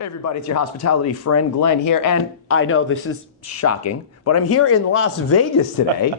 Hey everybody, it's your hospitality friend Glenn here, and I know this is shocking, but I'm here in Las Vegas today.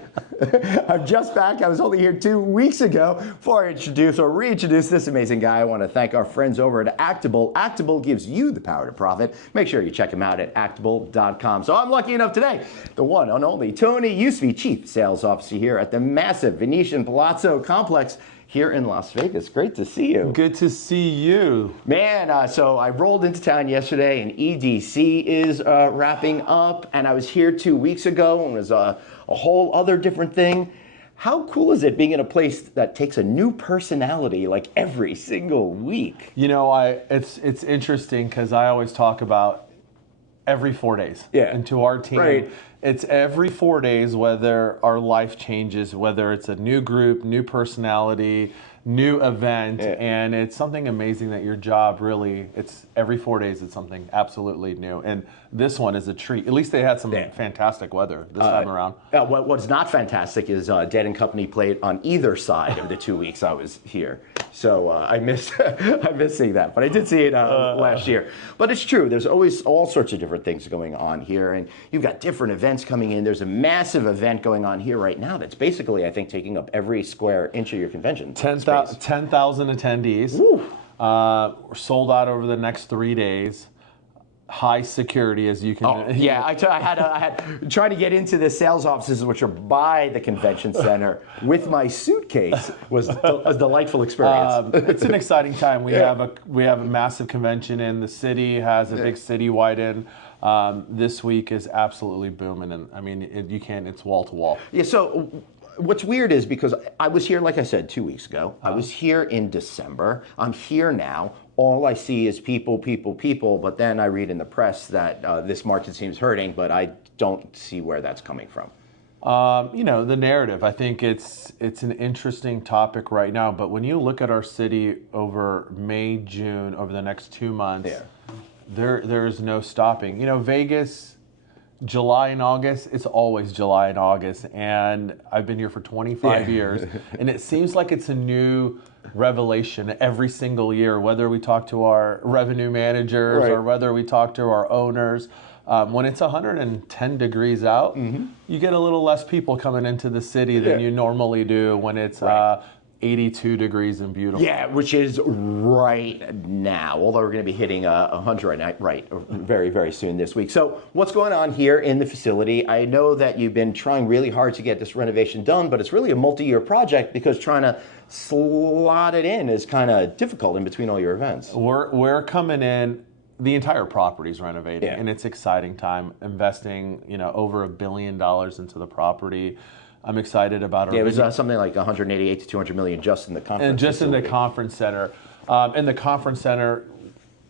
I'm just back. I was only here 2 weeks ago. Before I introduce or reintroduce this amazing guy, I want to thank our friends over at Actabl. Actabl gives you the power to profit. Make sure you check them out at actabl.com. So I'm lucky enough today, the one and only Tony Yousfi, Chief Sales Officer here at the massive Venetian Palazzo Complex here in Las Vegas. Great to see you. Good to see you. Man, so I rolled into town yesterday and EDC is wrapping up, and I was here 2 weeks ago and it was a whole other different thing. How cool is it being in a place that takes a new personality like every single week? You know, it's interesting because I always talk about every 4 days. Yeah. And to our team, right. It's every 4 days, whether our life changes, whether it's a new group, new personality, new event, and it's something amazing that your job really, it's every 4 days it's something absolutely new. And this one is a treat. At least they had some fantastic weather this time around. What's not fantastic is Dead & Company played on either side of the 2 weeks I was here. So I missed seeing that, but I did see it last year. But it's true, there's always all sorts of different things going on here, and you've got different events coming in. There's a massive event going on here right now that's basically, I think, taking up every square inch of your convention space. 10,000 attendees. We're sold out over the next 3 days. High security, as you can. Oh, yeah, I had trying to get into the sales offices, which are by the convention center, with my suitcase was a delightful experience. It's an exciting time. We have a massive convention in the city. Has a big citywide in. This week is absolutely booming, and I mean, it's wall to wall. Yeah. So what's weird is because I was here, like I said, 2 weeks ago. I was here in December. I'm here now. All I see is people, people, people. But then I read in the press that this market seems hurting, but I don't see where that's coming from. You know, the narrative. I think it's an interesting topic right now. But when you look at our city over May, June, over the next 2 months. There is no stopping. You know, Vegas, July and August, it's always July and August. And I've been here for 25 years. And it seems like it's a new revelation every single year, whether we talk to our revenue managers or whether we talk to our owners. When it's 110 degrees out, you get a little less people coming into the city than you normally do when it's 82 degrees and beautiful. Yeah, which is right now, although we're going to be hitting 100 very, very soon this week. So what's going on here in the facility? I know that you've been trying really hard to get this renovation done, but it's really a multi-year project because trying to slot it in is kind of difficult in between all your events. We're coming in. The entire property's renovating, and it's exciting time. Investing, over $1 billion into the property. I'm excited about it. Yeah, it was something like 188 to 200 million just in the conference. And just facility. in the conference center. In the conference center,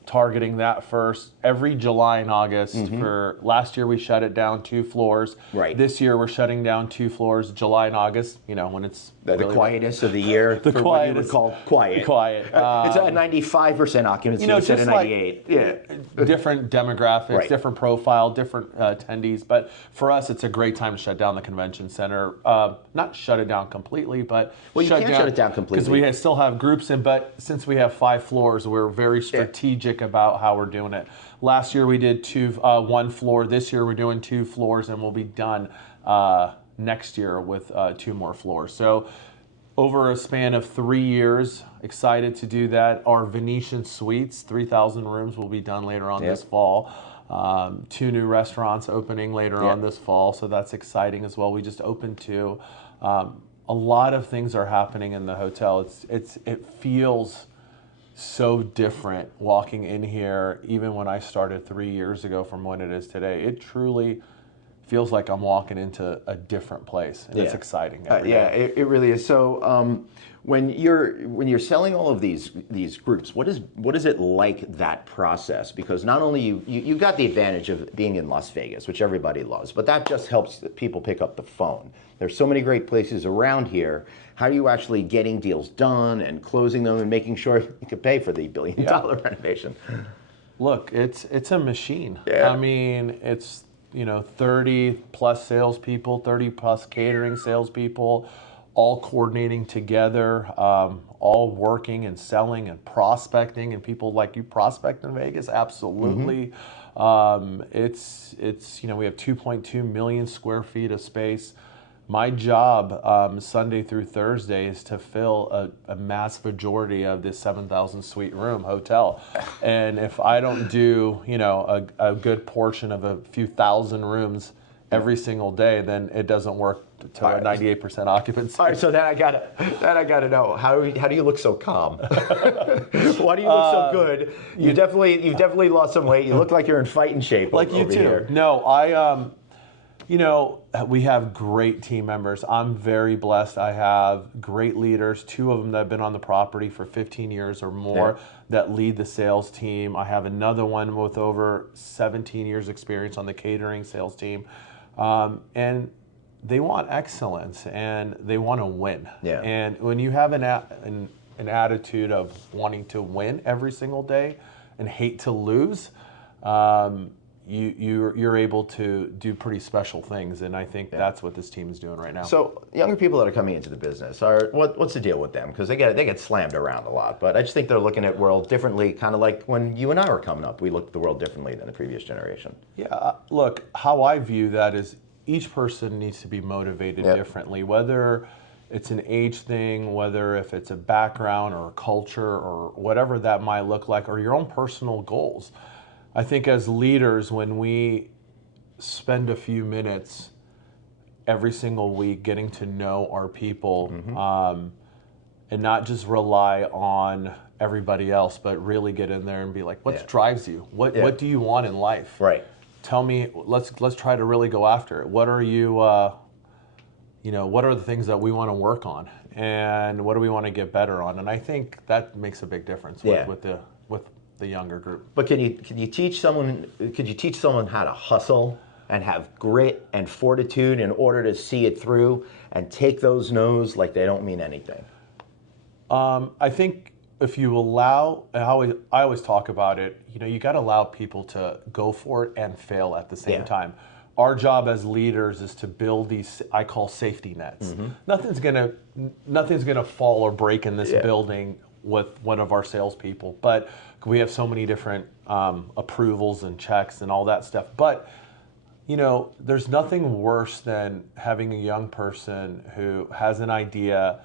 targeting that first every July and August. For last year, we shut it down 2 floors. Right. This year, we're shutting down 2 floors, July and August. When it's the quietest of the year. The quietest. What you would call quiet. Quiet. It's at 95% occupancy instead of 98. Different demographics, different profile, different attendees. But for us, it's a great time to shut down the convention center. Not shut it down completely, but you can't shut it down completely because we still have groups in. But since we have 5 floors, we're very strategic about how we're doing it. Last year we did 1 floor. This year we're doing 2 floors, and we'll be done next year with 2 more floors. So over a span of 3 years, excited to do that. Our Venetian suites, 3,000 rooms, will be done later on this fall. 2 new restaurants opening later on this fall, so that's exciting as well. We just opened 2. A lot of things are happening in the hotel. It feels so different walking in here, even when I started 3 years ago from when it is today. It truly feels like I'm walking into a different place, and it's exciting. It really is. So when you're selling all of these groups, what is it like, that process? Because not only you got the advantage of being in Las Vegas, which everybody loves, but that just helps people pick up the phone. There's so many great places around here. How are you actually getting deals done and closing them and making sure you can pay for the $1 billion renovation? Look, it's a machine. Yeah. I mean, it's 30 plus salespeople, 30 plus catering salespeople, all coordinating together, all working and selling and prospecting. And people like, you prospect in Vegas? Absolutely. It's we have 2.2 million square feet of space. My job Sunday through Thursday is to fill a mass majority of this 7,000 suite room hotel. And if I don't do, a good portion of a few thousand rooms every single day, then it doesn't work to a 98% occupancy. All right, so then I gotta know, how do you look so calm? Why do you look so good? You've definitely lost some weight. You look like you're in fighting shape. Like you too. Here. No, we have great team members. I'm very blessed. I have great leaders, 2 of them that have been on the property for 15 years or more that lead the sales team. I have another one with over 17 years experience on the catering sales team. And they want excellence and they want to win. Yeah. And when you have an attitude of wanting to win every single day and hate to lose, you're able to do pretty special things, and I think that's what this team is doing right now. So younger people that are coming into the business, what's the deal with them? Because they get slammed around a lot, but I just think they're looking at world differently, kind of like when you and I were coming up. We looked at the world differently than the previous generation. Yeah, look, how I view that is each person needs to be motivated differently, whether it's an age thing, whether if it's a background or a culture or whatever that might look like, or your own personal goals. I think as leaders, when we spend a few minutes every single week getting to know our people, and not just rely on everybody else, but really get in there and be like, what drives you? What do you want in life? Right. Tell me, let's try to really go after it. What are you, what are the things that we want to work on? And what do we want to get better on? And I think that makes a big difference with the younger group. But could you teach someone how to hustle and have grit and fortitude in order to see it through and take those no's like they don't mean anything? I think if you allow, I always talk about it, you got to allow people to go for it and fail at the same time. Our job as leaders is to build these, I call safety nets. Nothing's gonna fall or break in this building with one of our salespeople, but we have so many different approvals and checks and all that stuff. But there's nothing worse than having a young person who has an idea,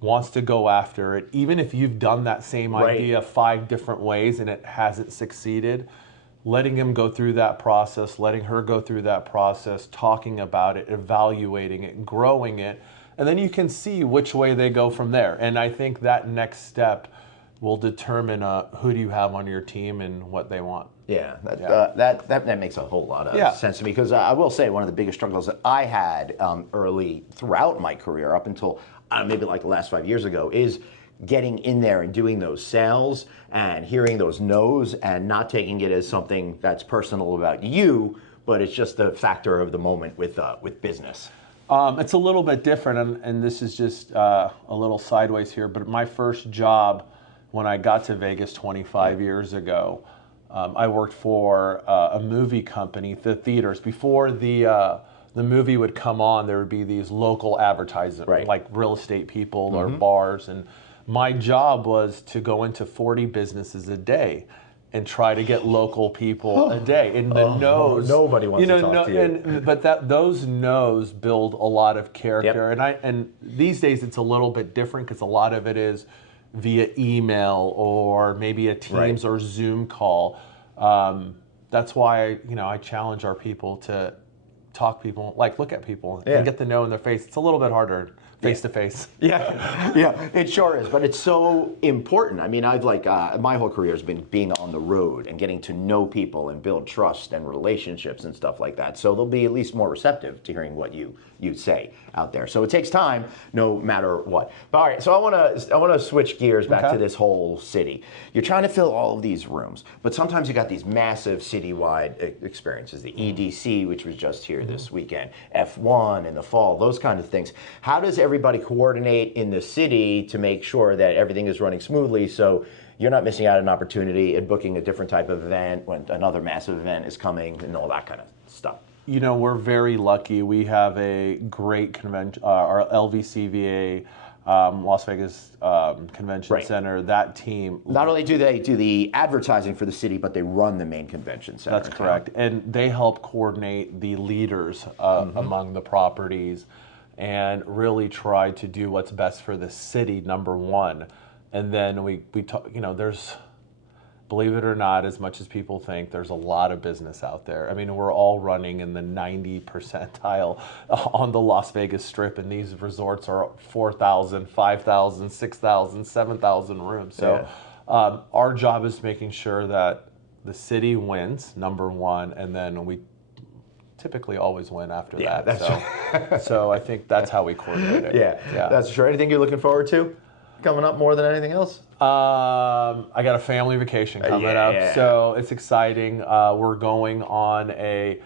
wants to go after it, even if you've done that same idea 5 different ways and it hasn't succeeded. Letting him go through that process, letting her go through that process, talking about it, evaluating it, growing it, and then you can see which way they go from there. And I think that next step will determine who do you have on your team and what they want. Yeah, that makes a whole lot of sense to me, because I will say one of the biggest struggles that I had early throughout my career, up until maybe like the last 5 years ago, is getting in there and doing those sales and hearing those no's and not taking it as something that's personal about you, but it's just a factor of the moment with business. It's a little bit different, and this is just a little sideways here, but my first job when I got to Vegas 25 years ago, I worked for a movie company, the theaters. Before the movie would come on, there would be these local advertisers, like real estate people or bars, and my job was to go into 40 businesses a day and try to get local people a day. And the no's, nobody wants to talk to you. But those no's build a lot of character. And these days it's a little bit different, because a lot of it is via email or maybe a Teams or Zoom call. That's why I challenge our people to talk people, like look at people and get the no in their face. It's a little bit harder face to face. Yeah, it sure is, but it's so important. I mean, I've my whole career has been being on the road and getting to know people and build trust and relationships and stuff like that. So they'll be at least more receptive to hearing what you say out there. So it takes time, no matter what. But all right, so I want to switch gears back to this whole city. You're trying to fill all of these rooms, but sometimes you got these massive citywide experiences. The EDC, which was just here this weekend, F1 in the fall, those kind of things. How does everybody coordinate in the city to make sure that everything is running smoothly, so you're not missing out on an opportunity and booking a different type of event when another massive event is coming and all that kind of stuff? You know, we're very lucky. We have a great convention, our LVCVA, Las Vegas Convention Center. That team. Not only do they do the advertising for the city, but they run the main convention center. That's correct. And they help coordinate the leaders among the properties and really try to do what's best for the city, number one. And then we talk, you know, there's, believe it or not, as much as people think, there's a lot of business out there. I mean, we're all running in the 90 percentile on the Las Vegas Strip, and these resorts are 4,000, 5,000, 6,000, 7,000 rooms. So our job is making sure that the city wins, number one, and then we typically always win after that. That's so, so I think that's how we coordinate it. Yeah, that's sure. Anything you're looking forward to coming up more than anything else? I got a family vacation coming up, so it's exciting. We're going on a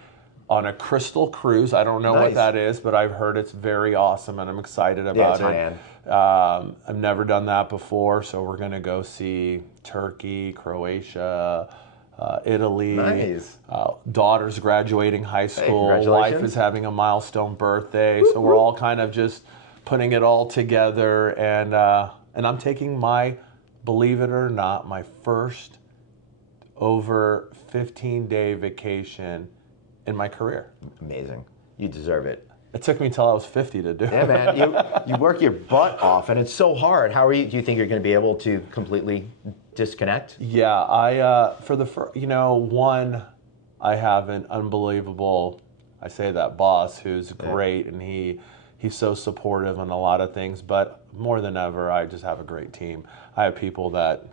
crystal cruise. I don't know what that is, but I've heard it's very awesome, and I'm excited about it. I've never done that before, so we're going to go see Turkey, Croatia, Italy. Nice. Daughter's graduating high school. Congratulations. Wife is having a milestone birthday, so we're all kind of just putting it all together, and I'm taking my, believe it or not, my first over 15-day vacation in my career. Amazing. You deserve it. It took me until I was 50 to do it. Yeah, man. You work your butt off, and it's so hard. How are you? Do you think you're going to be able to completely disconnect? Yeah, for the first, you know, one, I have an unbelievable, I say that, boss who's great, and he's so supportive on a lot of things, but more than ever, I just have a great team. I have people that,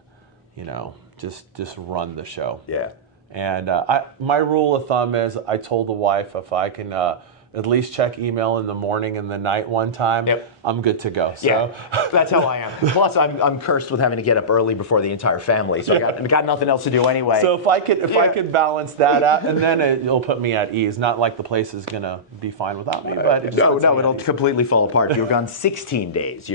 you know, just run the show. Yeah. And my rule of thumb is, I told the wife, if I can at least check email in the morning and the night one time, I'm good to go. So. Yeah, that's how I am. Plus, I'm cursed with having to get up early before the entire family, so I got nothing else to do anyway. So if I could balance that out, and then it'll put me at ease. Not like the place is gonna be fine without me, but no, it'll completely fall apart. You're gone 16 days,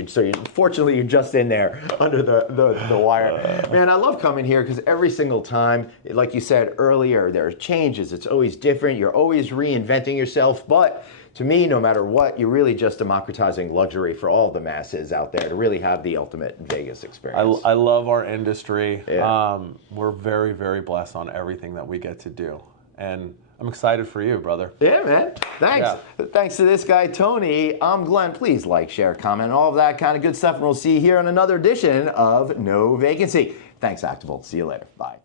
fortunately you're just in there under the wire. Man, I love coming here because every single time, like you said earlier, there are changes. It's always different. You're always reinventing yourself, but to me, no matter what, you're really just democratizing luxury for all the masses out there to really have the ultimate Vegas experience. I love our industry. Yeah. We're very, very blessed on everything that we get to do. And I'm excited for you, brother. Yeah, man. Thanks. Yeah. Thanks to this guy, Tony. I'm Glenn. Please like, share, comment, all of that kind of good stuff. And we'll see you here on another edition of No Vacancy. Thanks, Actabl. See you later. Bye.